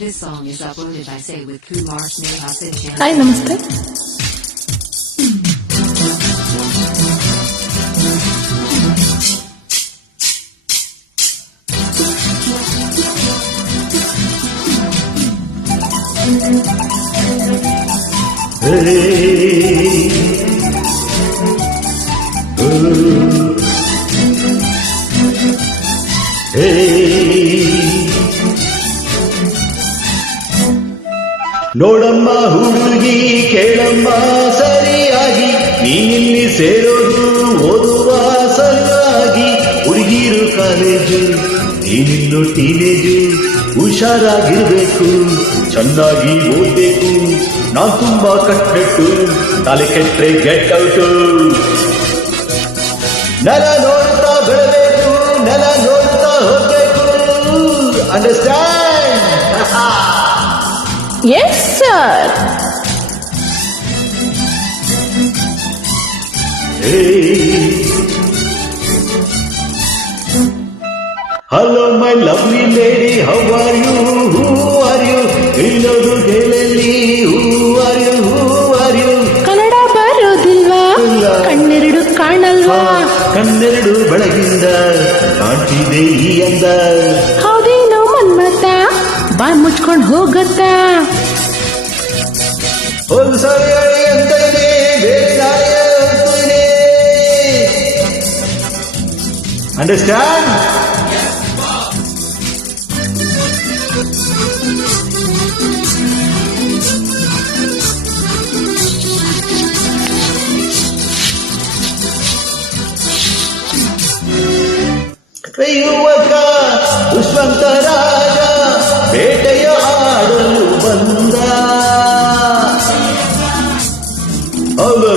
This song is uploaded by Say with Kumar Sneha Sin. Hi ನಮಸ್ತೆ. ನೋಡಮ್ಮ ಹುಡುಗಿ ಕೇಳಮ್ಮ ಸರಿಯಾಗಿ, ನೀನಿಲ್ಲಿ ಸೇರೋದು ಓದುವ ಸಲುವಾಗಿ. ಹುಡುಗಿರು ಕಾಲೇಜು, ನೀನಿನ್ನು ಟೀನೇಜು, ಹುಷಾರಾಗಿರ್ಬೇಕು, ಚೆನ್ನಾಗಿ ಓದ್ಬೇಕು. ನಾನ್ ತುಂಬಾ ಕಟ್ಟೆಟ್ಟು, ತಲೆ ಕೆಟ್ಟರೆ ಗೆಟ್ ಔಟು. ನೆಲ ನೋಡ್ತಾ ಬೆಳಬೇಕು, ನೆಲ ನೋಡ್ತಾ ಹೋಗ್ಬೇಕು. Understand? Yes, sir. Hello, my lovely lady. How are you? Who are you? ಹೇಳೋದು ಹೇಳಲಿ. Who are you? Who are you? Kannada ಬರೋದಿಲ್ವಾ? ಕಣ್ಣೆರಡು ಕಾಣಲ್ವಾ? ಕಣ್ಣೆರಡು ಬೆಳಗಿಂದ ಕಾಣ್ತಿದೆ ಈ ಅಂದ. ಹೌದೇನೋ ಮನ್ಮತ, ಬಾಯ್ ಮುಚ್ಕೊಂಡ್ ಹೋಗತ್ತಾ? ಒಂದು ಸಾರಿ ಹೇಳಿ ಅಂತ ಇದೆ, ಬೇರೆ ದಾರಿ ಅಂತಾನೆ. ಅಂಡರ್ಸ್ಟ್ಯಾಂಡ್? ಯುವಕ ದುಷ್ಮಂತ ರಾಜ ಬೇಟೆಯ ಆಡಲು ಬಂದ. ಹೌದು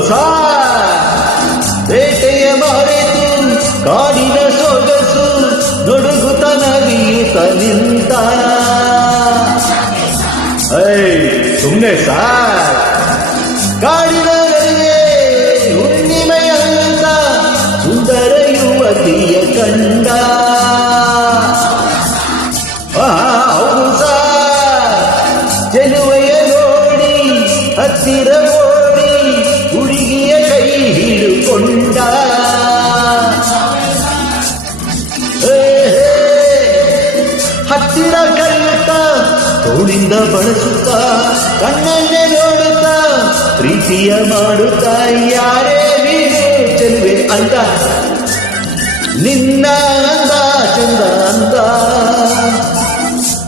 ಬೇಟೆಯ ಮಾಡಿತು ಕಾಡಿನ ಸೊಗಸು, ನುಡುಗುತ್ತ ನಗಿಯುತ್ತ ನಿಂತ. ಸುಮ್ಮನೆ ಕಾಡಿನ ನಡುವೆ ಹುಣ್ಣಿಮೆಯಂತ ಸುಂದರ ಯುವತಿಯ ಕಂಡ. ಚೆಲುವೆಯ ನೋಡಿ ಹತ್ತಿರ ಓಡಿ ಹುಡುಗಿಯ ಕೈ ಹಿಡುಕೊಂಡ. ಹತ್ತಿರ ಕರೆಯುತ್ತ ತೋಳಿಂದ ಬಳಸುತ್ತ, ಕಣ್ಣನ್ನೇ ನೋಡುತ್ತ ಪ್ರೀತಿಯ ಮಾಡುತ್ತ. ಯಾರೇ ನೀನು ಚೆಲುವೆ ಅಂತ, ನಿನ್ನ ಅಂದ ಚಂದ ಅಂತ.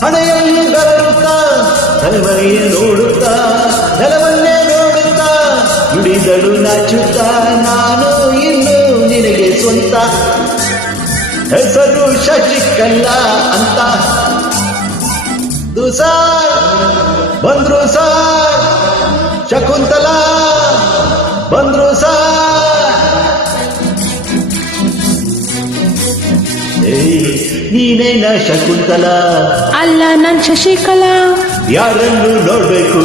ಹಣೆಯಲ್ಲಿ ಬರುತ್ತ ತಲೆಮರೆಯ ನೋಡುತ್ತ, ನೆಲವನ್ನೇ ನೋಡುತ್ತ ನುಡಿದಳು ನಾಚುತ್ತ. ನಾನು ಇನ್ನು ನಿನಗೆ ಸ್ವಂತ, ಹೆಸರು ಶಶಿಕಲ್ಲ ಅಂತ. ಬಂದ್ರು ಸಾರ್ ಶಕುಂತಲ, ಬಂದ್ರು ಸಾರ್. ನೀನೇನ ಶಕುಂತಲ? ಅಲ್ಲ, ನಾನ್ ಶಶಿಕಲಾ. ಯಾರನ್ನು ನೋಡ್ಬೇಕು?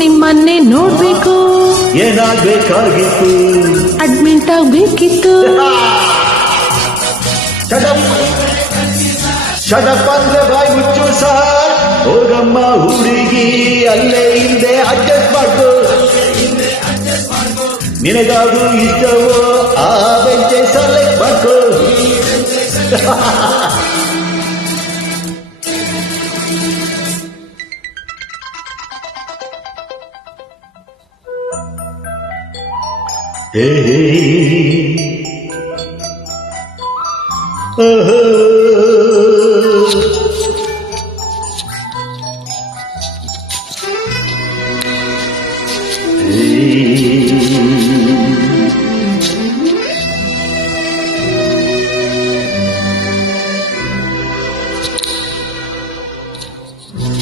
ನಿಮ್ಮನ್ನೇ ನೋಡ್ಬೇಕು. ಏನಾಗ್ಬೇಕಾಗಿತ್ತು? ಅಡ್ಮಿಂಟ್ ಆಗ್ಬೇಕಿತ್ತು. ಶಟಪ್ ಅಂದ್ರೆ ಬಾಯ್ ಮುಚ್ಚು ಸಾರ್. ಹೋಗಮ್ಮ ಹುಡುಗಿ, ಅಲ್ಲೇ ಹಿಂದೆ ಅಡ್ಜಸ್ಟ್ ಮಾಡ್ಕೋ. ನಿನಗಾದು ಇಷ್ಟವೋ ಆ ಬೆಂಚೆ ಸೆಲೆಕ್ಟ್ ಮಾಡ್ಕೋ.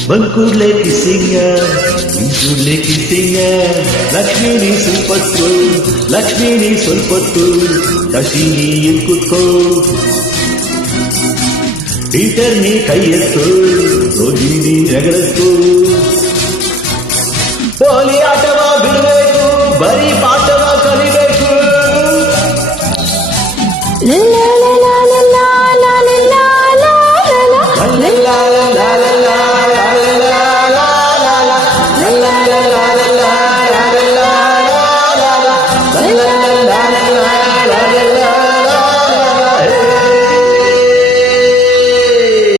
ಬಂಕೂಡ್ಲೆ ಕಿಸಿಂಗ, ಇಂಕೂಡ್ಲೆ ಕಿಸಿಂಗ. ಲಕ್ಷ್ಮೀ ನೀ ಸ್ವಲ್ಪತ್ತು, ಲಕ್ಷ್ಮೀ ನೀ ಸ್ವಲ್ಪತ್ತು, ಶಶಿ ನೀ ಇಲ್ಲಿ ಕೂತ್ಕೋ. ಪೀಟರ್ ನೀ ಕೈ ಎತ್ತು, ರೋಜಿ ನೀ ಜಗಳತ್ತು.